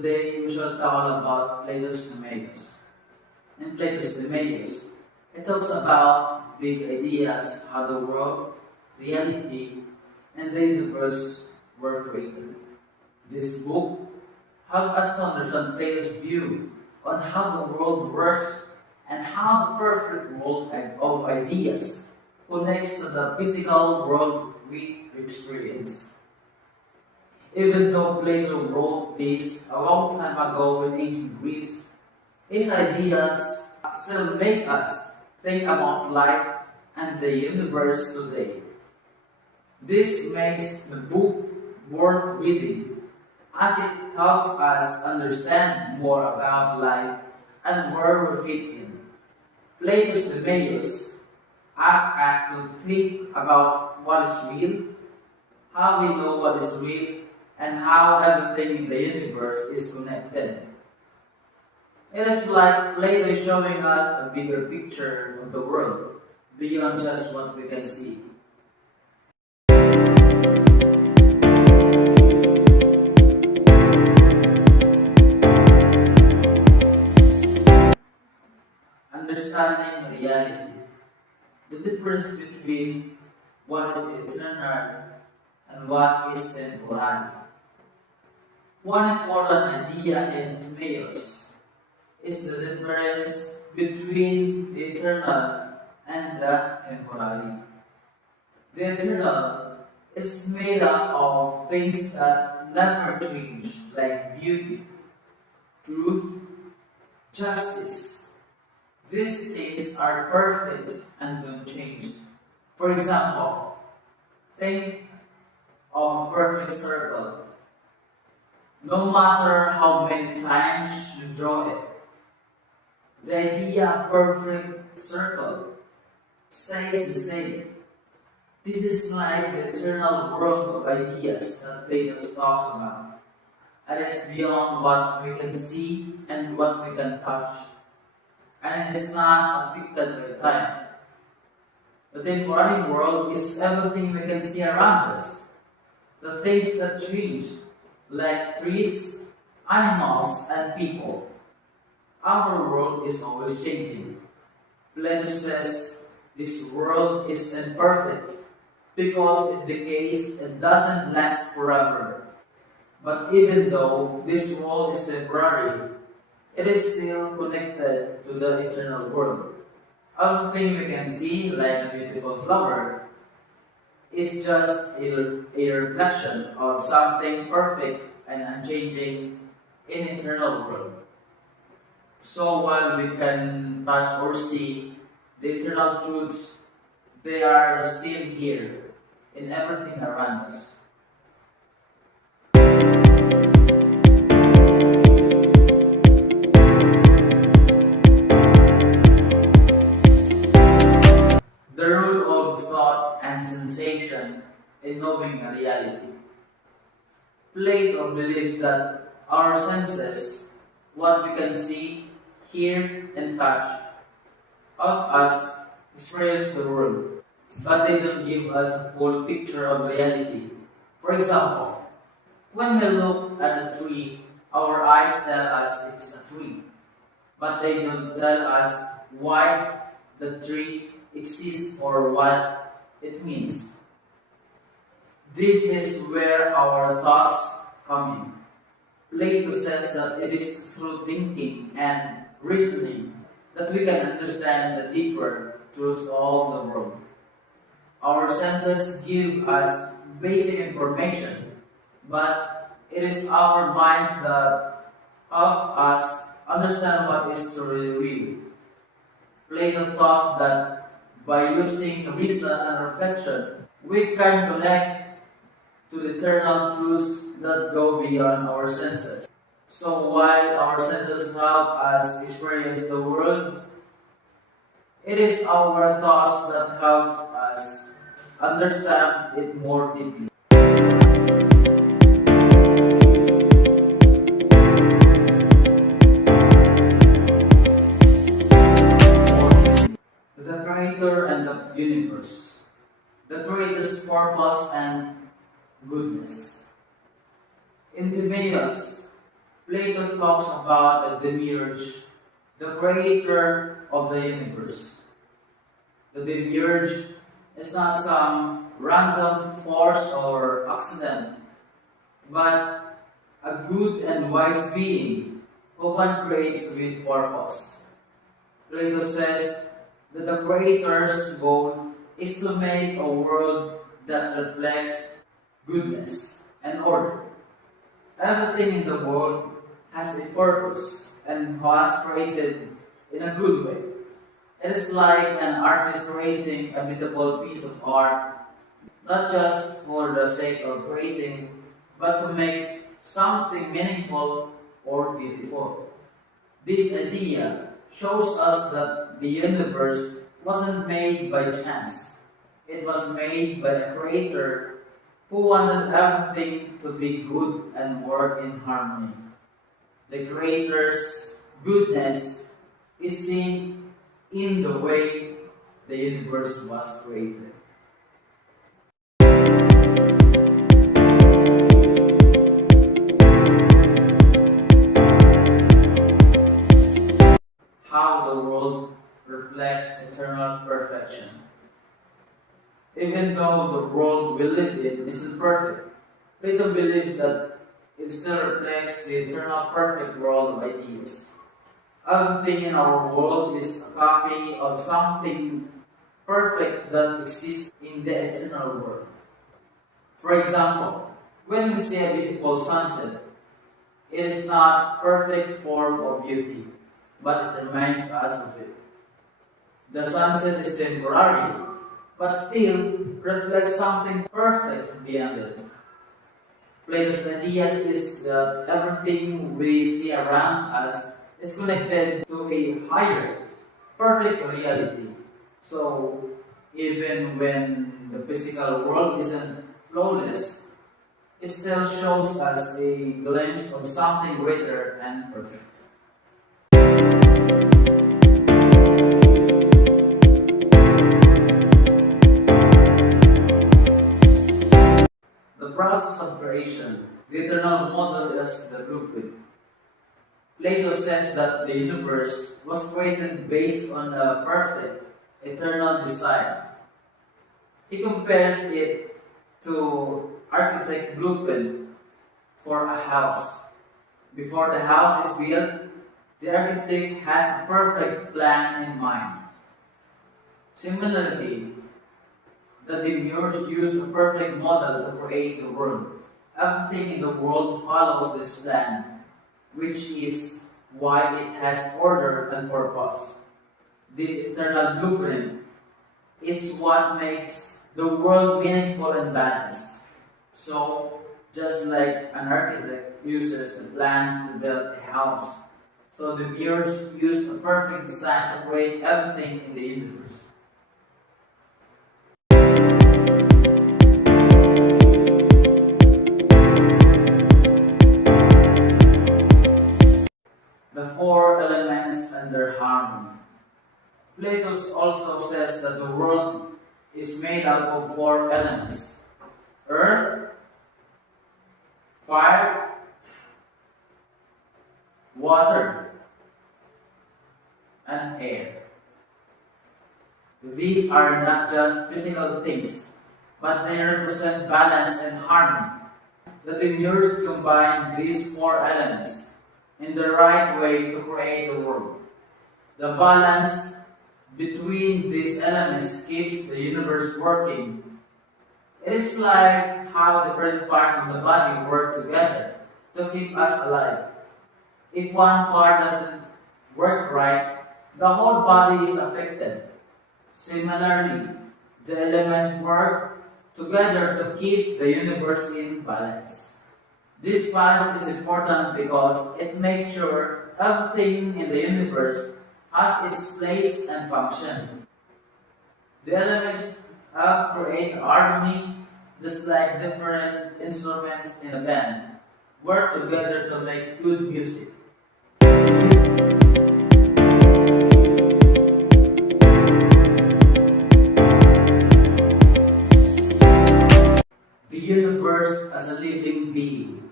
Today we shall talk about Plato's Timaeus. In Plato's Timaeus, it talks about big ideas, how the world, reality, and the universe were created. This book helps us to understand Plato's view on how the world works and how the perfect world of ideas connects to the physical world we experience. Even though Plato wrote this a long time ago in ancient Greece, his ideas still make us think about life and the universe today. This makes the book worth reading, as it helps us understand more about life and where we fit in. Plato's Timaeus asks us to think about what is real, how we know what is real, and how everything in the universe is connected. It is like Plato is showing us a bigger picture of the world, beyond just what we can see. Understanding reality. The difference between what is eternal and what is temporary. One important idea in Timaeus is the difference between the eternal and the temporary. The eternal is made up of things that never change, like beauty, truth, justice. These things are perfect and don't change. For example, think of a perfect circle. No matter how many times you draw it, the idea of perfect circle stays the same. This is like the eternal world of ideas that Plato talks about. And it's beyond what we can see and what we can touch. And it is not affected by time. The temporary world is everything we can see around us. The things that change, like trees, animals, and people. Our world is always changing. Plato says this world is imperfect because it decays and doesn't last forever. But even though this world is temporary, it is still connected to the eternal world. Everything we can see, like a beautiful flower, is just a reflection of something perfect and unchanging in eternal world. So while we can touch or see the eternal truths, they are still here in everything around us. The role of thought and sensation in knowing a reality. Plato believes that our senses, what we can see, hear, and touch, help us experience the world, but they don't give us a full picture of reality. For example, when we look at a tree, our eyes tell us it's a tree, but they don't tell us why the tree exists or what it means. This is where our thoughts come in. Plato says that it is through thinking and reasoning that we can understand the deeper truths of the world. Our senses give us basic information, but it is our minds that help us understand what is truly real. Plato thought that by using reason and reflection, we can connect to the eternal truths that go beyond our senses. So while our senses help us experience the world, it is our thoughts that help us understand it more deeply. The Creator and the universe. The Creator's purpose and goodness. In Timaeus, Plato talks about the demiurge, the creator of the universe. The demiurge is not some random force or accident, but a good and wise being who one creates with purpose. Plato says that the Creator's goal is to make a world that reflects goodness and order. Everything in the world has a purpose and was created in a good way. It is like an artist creating a beautiful piece of art, not just for the sake of creating, but to make something meaningful or beautiful. This idea shows us that the universe wasn't made by chance. It was made by a creator who wanted everything to be good and work in harmony. The creator's goodness is seen in the way the universe was created. How the world reflects eternal perfection. Even though the world we live in isn't perfect, Plato believes that it still reflects the eternal perfect world of ideas. Everything in our world is a copy of something perfect that exists in the eternal world. For example, when we see a beautiful sunset, it is not perfect form or beauty, but it reminds us of it. The sunset is temporary, but still reflects something perfect beyond it. Plato's idea is that everything we see around us is connected to a higher, perfect reality. So, even when the physical world isn't flawless, it still shows us a glimpse of something greater and perfect. The process of creation, the eternal model is the blueprint. Plato says that the universe was created based on a perfect, eternal design. He compares it to architect blueprint for a house. Before the house is built, the architect has a perfect plan in mind. Similarly, the demiurge used a perfect model to create the world. Everything in the world follows this plan, which is why it has order and purpose. This eternal blueprint is what makes the world meaningful and balanced. So, just like an architect uses a plan to build a house, so the demiurge used a perfect design to create everything in the universe. The four elements and their harmony. Plato also says that the world is made up of four elements: earth, fire, water, and air. These are not just physical things, but they represent balance and harmony. The demiurge combined these four elements in the right way to create the world. The balance between these elements keeps the universe working. It is like how different parts of the body work together to keep us alive. If one part doesn't work right, the whole body is affected. Similarly, the elements work together to keep the universe in balance. This balance is important because it makes sure everything in the universe has its place and function. The elements create harmony, just like different instruments in a band work together to make good music. The universe as a living being.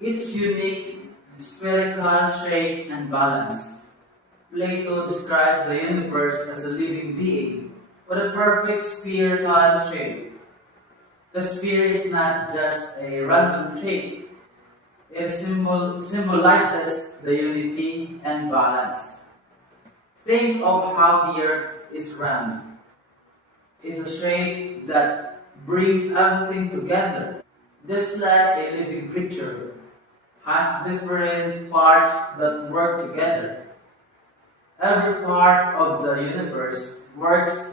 its unique spherical shape and balance. Plato describes the universe as a living being with a perfect spherical shape. The sphere is not just a random shape, it symbolizes the unity and balance. Think of how the earth is round. It's a shape that brings everything together. Just like a living creature has different parts that work together. Every part of the universe works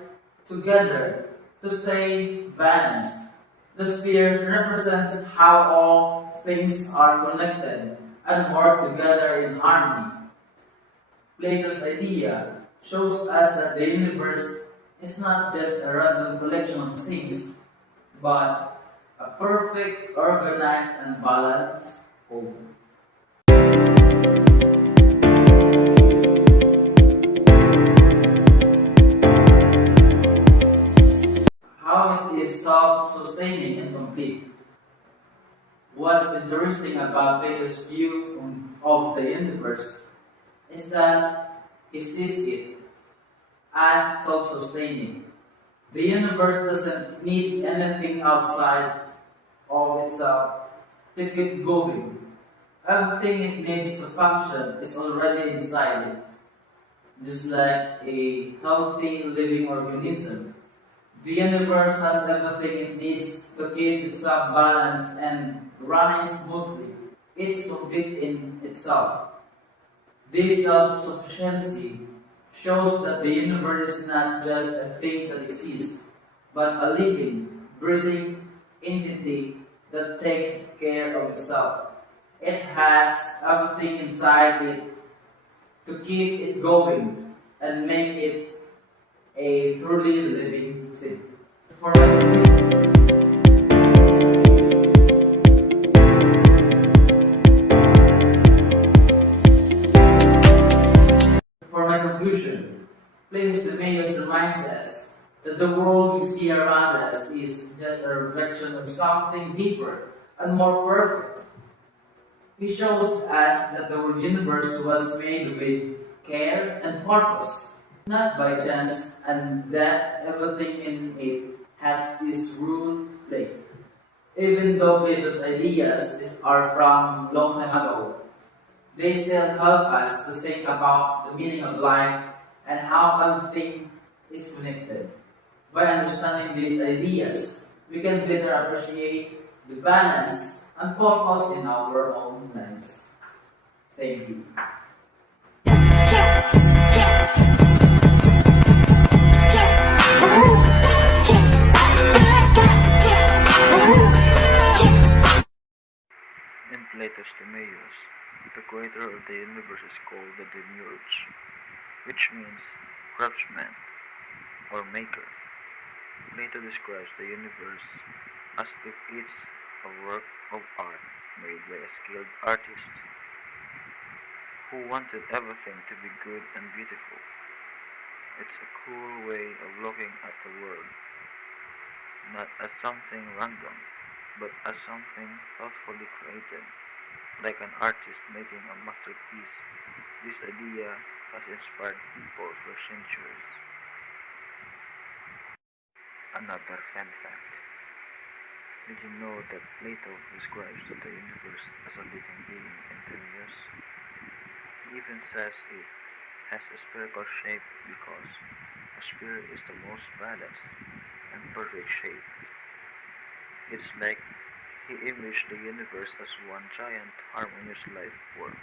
together to stay balanced. The sphere represents how all things are connected and work together in harmony. Plato's idea shows us that the universe is not just a random collection of things, but a perfect, organized, and balanced whole. How it is self-sustaining and complete. What's interesting about Plato's view of the universe is that he sees it as self-sustaining. The universe doesn't need anything outside of itself to keep going. Everything it needs to function is already inside it, just like a healthy living organism. The universe has everything it needs to keep itself balanced and running smoothly. It's complete in itself. This self-sufficiency shows that the universe is not just a thing that exists, but a living, breathing entity that takes care of itself. It has everything inside it to keep it going and make it a truly living thing. For my conclusion, Plato Timaeus reminds us that the world we see around us is just a reflection of something deeper and more perfect. He shows us that the universe was made with care and purpose, not by chance, and that everything in it has its role to play. Even though Plato's ideas are from long time ago, they still help us to think about the meaning of life and how everything is connected. By understanding these ideas, we can better appreciate the balance and purpose in our own lives. Thank you. In Plato's Timaeus, the creator of the universe is called the Demiurge, which means craftsman or maker. Plato describes the universe as if it's a work of art made by a skilled artist who wanted everything to be good and beautiful. It's a cool way of looking at the world, not as something random, but as something thoughtfully created, like an artist making a masterpiece. This idea has inspired people for centuries. Another fun fact. Did you know that Plato describes the universe as a living being in Timaeus? He even says it has a spherical shape because a sphere is the most balanced and perfect shape. It's like he imaged the universe as one giant harmonious life form.